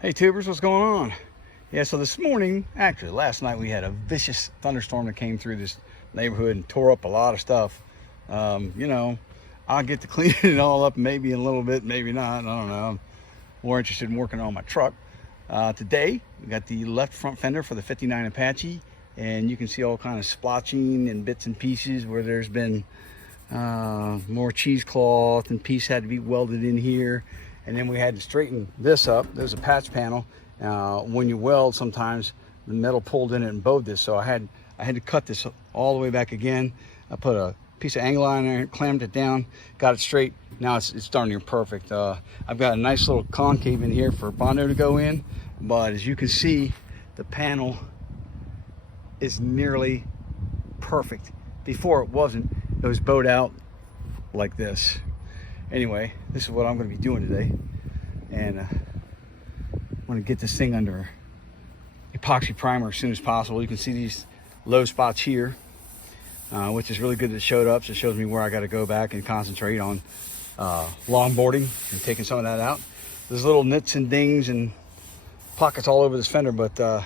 Hey tubers, what's going on? Yeah, so this morning, actually last night, we had a vicious thunderstorm that came through this neighborhood and tore up a lot of stuff. You know, I'll get to clean it all up maybe in a little bit, maybe not, I don't know. I'm more interested in working on my truck. Today, we got the left front fender for the 59 Apache, and you can see all kind of splotching and bits and pieces where there's been more cheesecloth and piece had to be welded in here. And then we had to straighten this up. There's a patch panel. When you weld, sometimes the metal pulled in it and bowed this. So I had to cut this all the way back again. I put a piece of angle iron there, clamped it down, got it straight. Now it's darn near perfect. I've got a nice little concave in here for Bondo to go in. But as you can see, the panel is nearly perfect. Before it wasn't. It was bowed out like this. Anyway, this is what I'm going to be doing today, and I'm going to get this thing under epoxy primer as soon as possible. You can see these low spots here, which is really good that it showed up. So it shows me where I got to go back and concentrate on longboarding and taking some of that out. There's little nits and dings and pockets all over this fender, but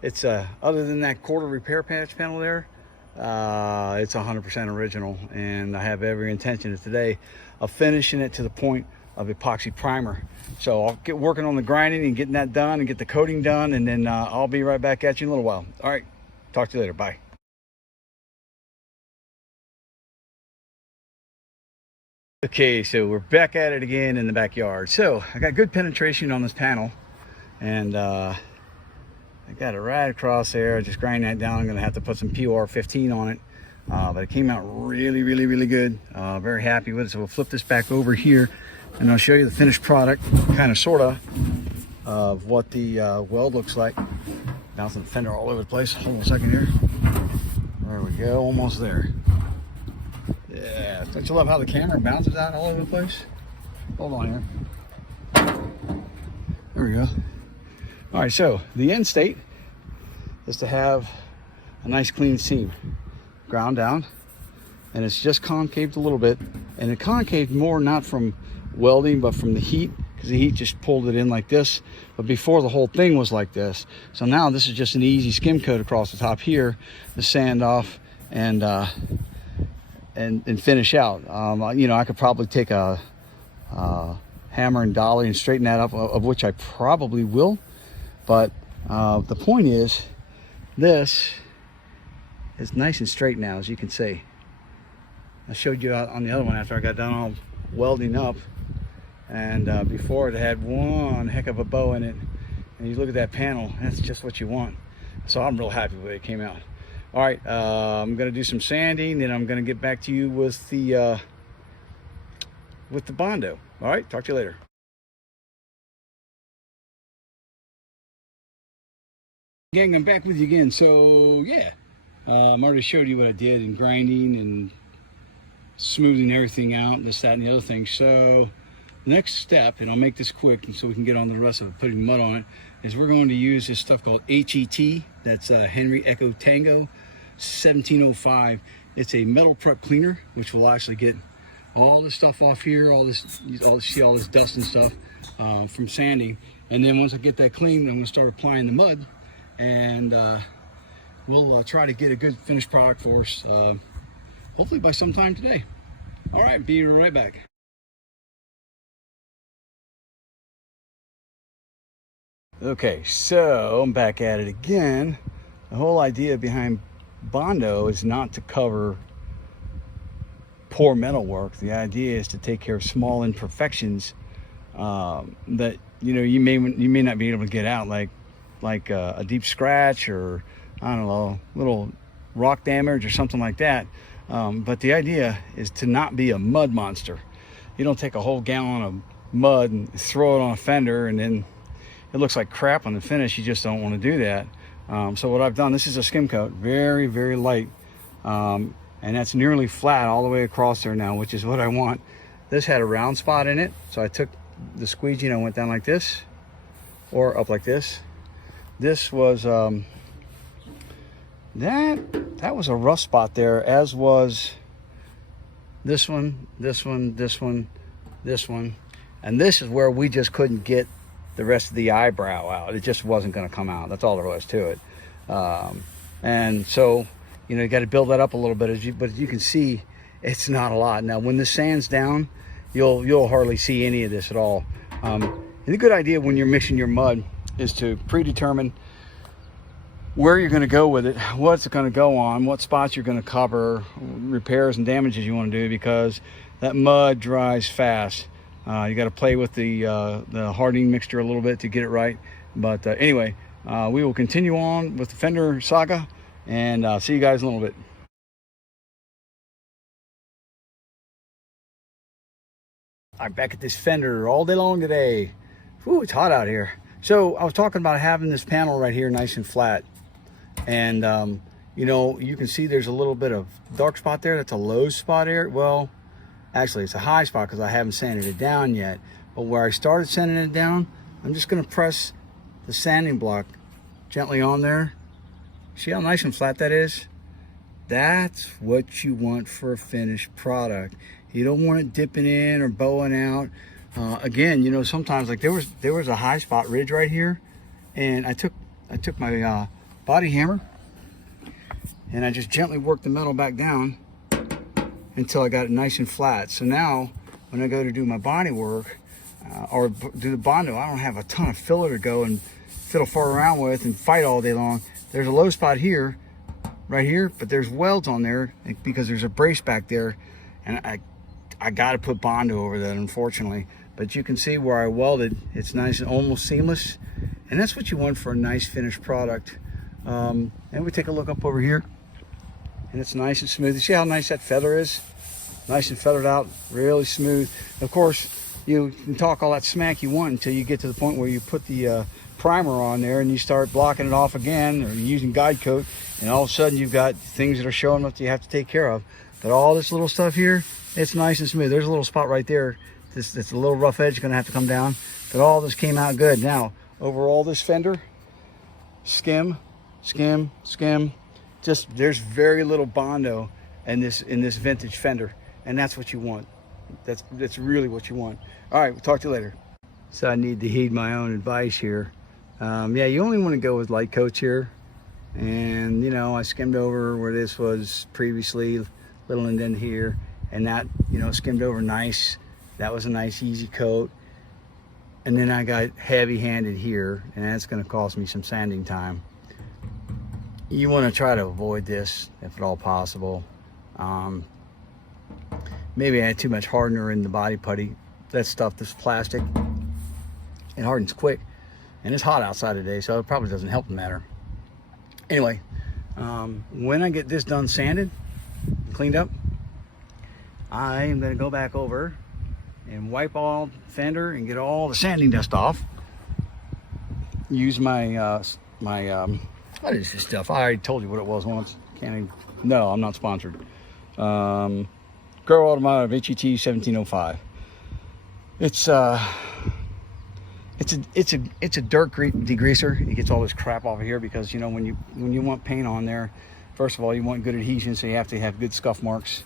it's other than that quarter repair patch panel there, it's 100% original, and I have every intention of today of finishing it to the point of epoxy primer. So I'll get working on the grinding and getting that done and get the coating done, and then I'll be right back at you in a little while. All right, talk to you later. Bye. Okay, so we're back at it again in the backyard. So I got good penetration on this panel, and I got it right across there. I just grind that down. I'm gonna have to put some POR 15 on it, but it came out really good. Very happy with it. So we'll flip this back over here, and I'll show you the finished product, kind of sorta, of what the weld looks like. Bouncing the fender all over the place. Hold on a second here. There we go, almost there. Yeah, don't you love how the camera bounces out all over the place? Hold on here. There we go. All right, so the end state is to have a nice clean seam ground down, and it's just concaved a little bit, and it concaved more not from welding but from the heat, because the heat just pulled it in like this. But before, the whole thing was like this. So now this is just an easy skim coat across the top here to sand off and finish out. You know, I could probably take a hammer and dolly and straighten that up, of which I probably will. But the point is, this is nice and straight now, as you can see. I showed you on the other one after I got done all welding up, and before it had one heck of a bow in it. And you look at that panel, that's just what you want. So I'm real happy with the way it came out. All right, I'm gonna do some sanding, and I'm gonna get back to you with the Bondo. All right, talk to you later. Gang, I'm back with you again. So yeah, I already showed you what I did in grinding and smoothing everything out, this, that, and the other thing. So the next step, and I'll make this quick and so we can get on to the rest of it, putting mud on it, is we're going to use this stuff called HET. That's Henry Echo Tango 1705. It's a metal prep cleaner, which will actually get all this stuff off here, all this dust and stuff from sanding. And then once I get that clean, I'm going to start applying the mud, and we'll try to get a good finished product for us, hopefully by sometime today. All right, be right back. Okay, so I'm back at it again. The whole idea behind Bondo is not to cover poor metal work. The idea is to take care of small imperfections that you may not be able to get out, like a deep scratch, or I don't know, little rock damage or something like that. But the idea is to not be a mud monster. You don't take a whole gallon of mud and throw it on a fender, and then it looks like crap on the finish. You just don't want to do that. So what I've done, this is a skim coat, very light, and that's nearly flat all the way across there now, which is what I want. This had a round spot in it, so I took the squeegee and I went down like this, or up like this. This was that was a rough spot there, as was this one, and this is where we just couldn't get the rest of the eyebrow out. It just wasn't going to come out. That's all there was to it. And so, you know, you got to build that up a little bit, but as you can see, it's not a lot. Now, when the sand's down, you'll hardly see any of this at all. And a good idea when you're mixing your mud is to predetermine where you're going to go with it, what's it going to go on, what spots you're going to cover, repairs and damages you want to do, because that mud dries fast. You got to play with the hardening mixture a little bit to get it right. But anyway, we will continue on with the Fender saga, and see you guys in a little bit. I'm back at this Fender all day long today. Ooh, it's hot out here. So I was talking about having this panel right here nice and flat. And, you know, you can see there's a little bit of dark spot there. That's a low spot there. Well, actually, it's a high spot because I haven't sanded it down yet. But where I started sanding it down, I'm just going to press the sanding block gently on there. See how nice and flat that is? That's what you want for a finished product. You don't want it dipping in or bowing out. Again, you know, sometimes like there was a high spot ridge right here, and I took my body hammer and I just gently worked the metal back down until I got it nice and flat. So now when I go to do my body work or do the Bondo, I don't have a ton of filler to go and fiddle far around with and fight all day long. There's a low spot here, right here, but there's welds on there because there's a brace back there, and I got to put Bondo over that, unfortunately. But you can see where I welded, it's nice and almost seamless, and that's what you want for a nice finished product. And we take a look up over here, and it's nice and smooth. You see how nice that feather is? Nice and feathered out, really smooth. Of course, you can talk all that smack you want until you get to the point where you put the primer on there and you start blocking it off again, or using guide coat, and all of a sudden you've got things that are showing up that you have to take care of. But all this little stuff here, it's nice and smooth. There's a little spot right there. It's a little rough edge, going to have to come down. But all this came out good. Now, over all this Fender, skim. Just there's very little Bondo in this vintage Fender, and that's what you want. That's really what you want. All right, we'll talk to you later. So I need to heed my own advice here. Yeah, you only want to go with light coats here. And you know, I skimmed over where this was previously, little indent here, and that, you know, skimmed over nice. That was a nice easy coat. And then I got heavy-handed here, and that's going to cost me some sanding time. You want to try to avoid this if at all possible. Maybe I had too much hardener in the body putty. That stuff, this plastic, it hardens quick, and it's hot outside today, so it probably doesn't help the matter. Anyway, when I get this done sanded and cleaned up, I am going to go back over and wipe all Fender and get all the sanding dust off. Use my what is this stuff? I already told you what it was once. Can't even, no, I'm not sponsored. Grow Automotive HET 1705. It's a dirt degreaser. It gets all this crap off of here because, you know, when you want paint on there, first of all, you want good adhesion, so you have to have good scuff marks.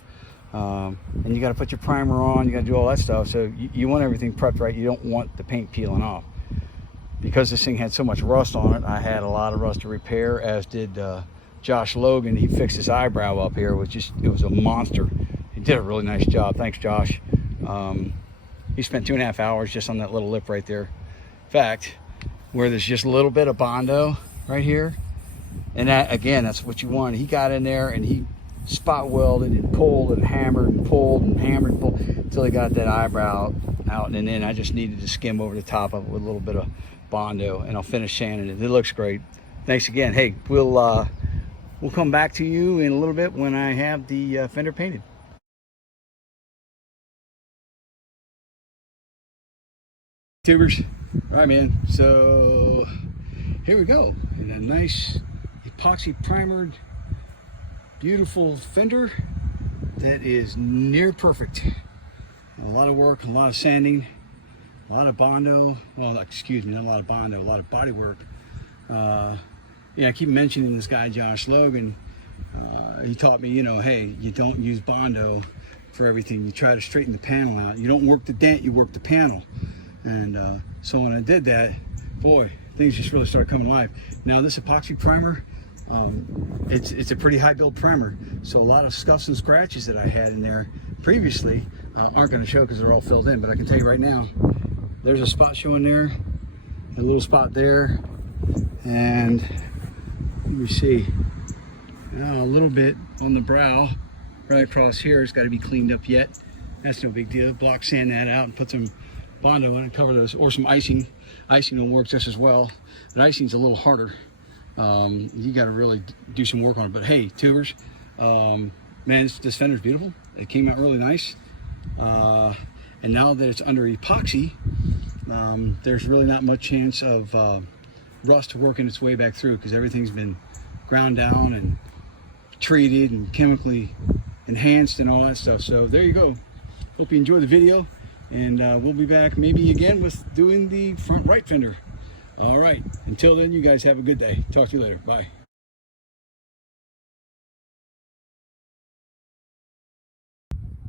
And you got to put your primer on, you got to do all that stuff. So you want everything prepped right. You don't want the paint peeling off. Because this thing had so much rust on it, I had a lot of rust to repair, as did Josh Logan. He fixed his eyebrow up here, it was a monster. He did a really nice job. Thanks, Josh. He spent 2.5 hours just on that little lip right there. In fact, where there's just a little bit of Bondo right here, and that, again, that's what you want. He got in there and he spot welded and pulled and hammered and pulled and hammered and pulled until he got that eyebrow out, and then I just needed to skim over the top of it with a little bit of Bondo, and I'll finish sanding it. It looks great. Thanks again. Hey, we'll come back to you in a little bit when I have the Fender painted. Tubers, all right, man. So here we go, in a nice epoxy primered, beautiful Fender that is near perfect. A lot of work, a lot of sanding, a lot of Bondo. Well, excuse me, not a lot of Bondo, a lot of body work. Yeah, I keep mentioning this guy, Josh Logan. He taught me, you know, hey, you don't use Bondo for everything. You try to straighten the panel out. You don't work the dent, you work the panel. And So when I did that, boy, things just really started coming alive. Now this epoxy primer, it's a pretty high build primer, so a lot of scuffs and scratches that I had in there previously aren't going to show because they're all filled in. But I can tell you right now, there's a spot showing there, a little spot there, and let me see, a little bit on the brow right across here. It's got to be cleaned up yet. That's no big deal. Block sand that out and put some Bondo in and cover those, or some icing. Icing will work just as well, but icing's a little harder. You got to really do some work on it. But hey, tubers, man, this Fender's beautiful. It came out really nice, and now that it's under epoxy, there's really not much chance of rust working its way back through, because everything's been ground down and treated and chemically enhanced and all that stuff. So there you go. Hope you enjoyed the video, and we'll be back maybe again with doing the front right fender. All right, until then, you guys have a good day. Talk to you later. Bye.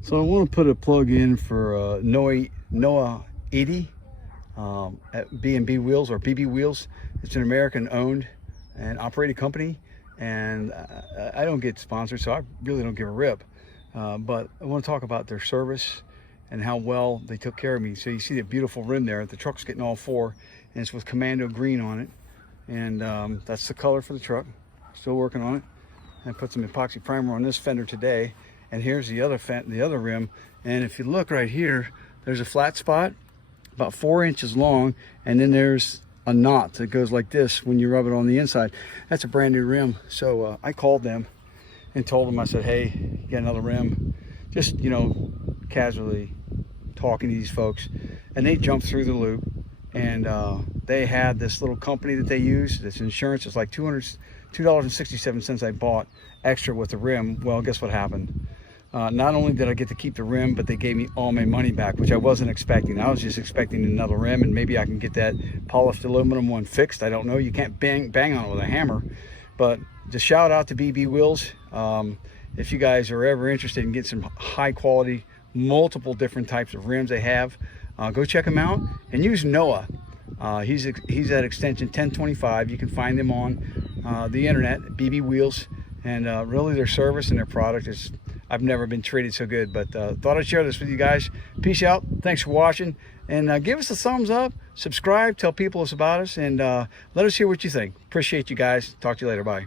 So I want to put a plug in for Noah 80 at B&B Wheels, or BB Wheels. It's an American owned and operated company, and I don't get sponsored, so I really don't give a rip. But I want to talk about their service and how well they took care of me. So you see the beautiful rim there. The truck's getting all four, and it's with Commando green on it, and that's the color for the truck. Still working on it. I put some epoxy primer on this fender today, and here's the other rim. And if you look right here, there's a flat spot about 4 inches long, and then there's a knot that goes like this when you rub it on the inside. That's a brand new rim. So I called them and told them, I said, hey, you got another rim? Just, you know, casually talking to these folks, and they jumped through the loop. And they had this little company that they use. This insurance is like $2.67 I bought extra with the rim. Well, guess what happened? Not only did I get to keep the rim, but they gave me all my money back, which I wasn't expecting. I was just expecting another rim, and maybe I can get that polished aluminum one fixed. I don't know. You can't bang on it with a hammer. But just shout out to BB Wheels. If you guys are ever interested in getting some high quality, multiple different types of rims they have, go check them out and use Noah. He's at extension 1025. You can find them on the internet, BB Wheels, and really their service and their product is, I've never been treated so good. But thought I'd share this with you guys. Peace out. Thanks for watching, and give us a thumbs up, subscribe, tell people about us, and let us hear what you think. Appreciate you guys. Talk to you later. Bye.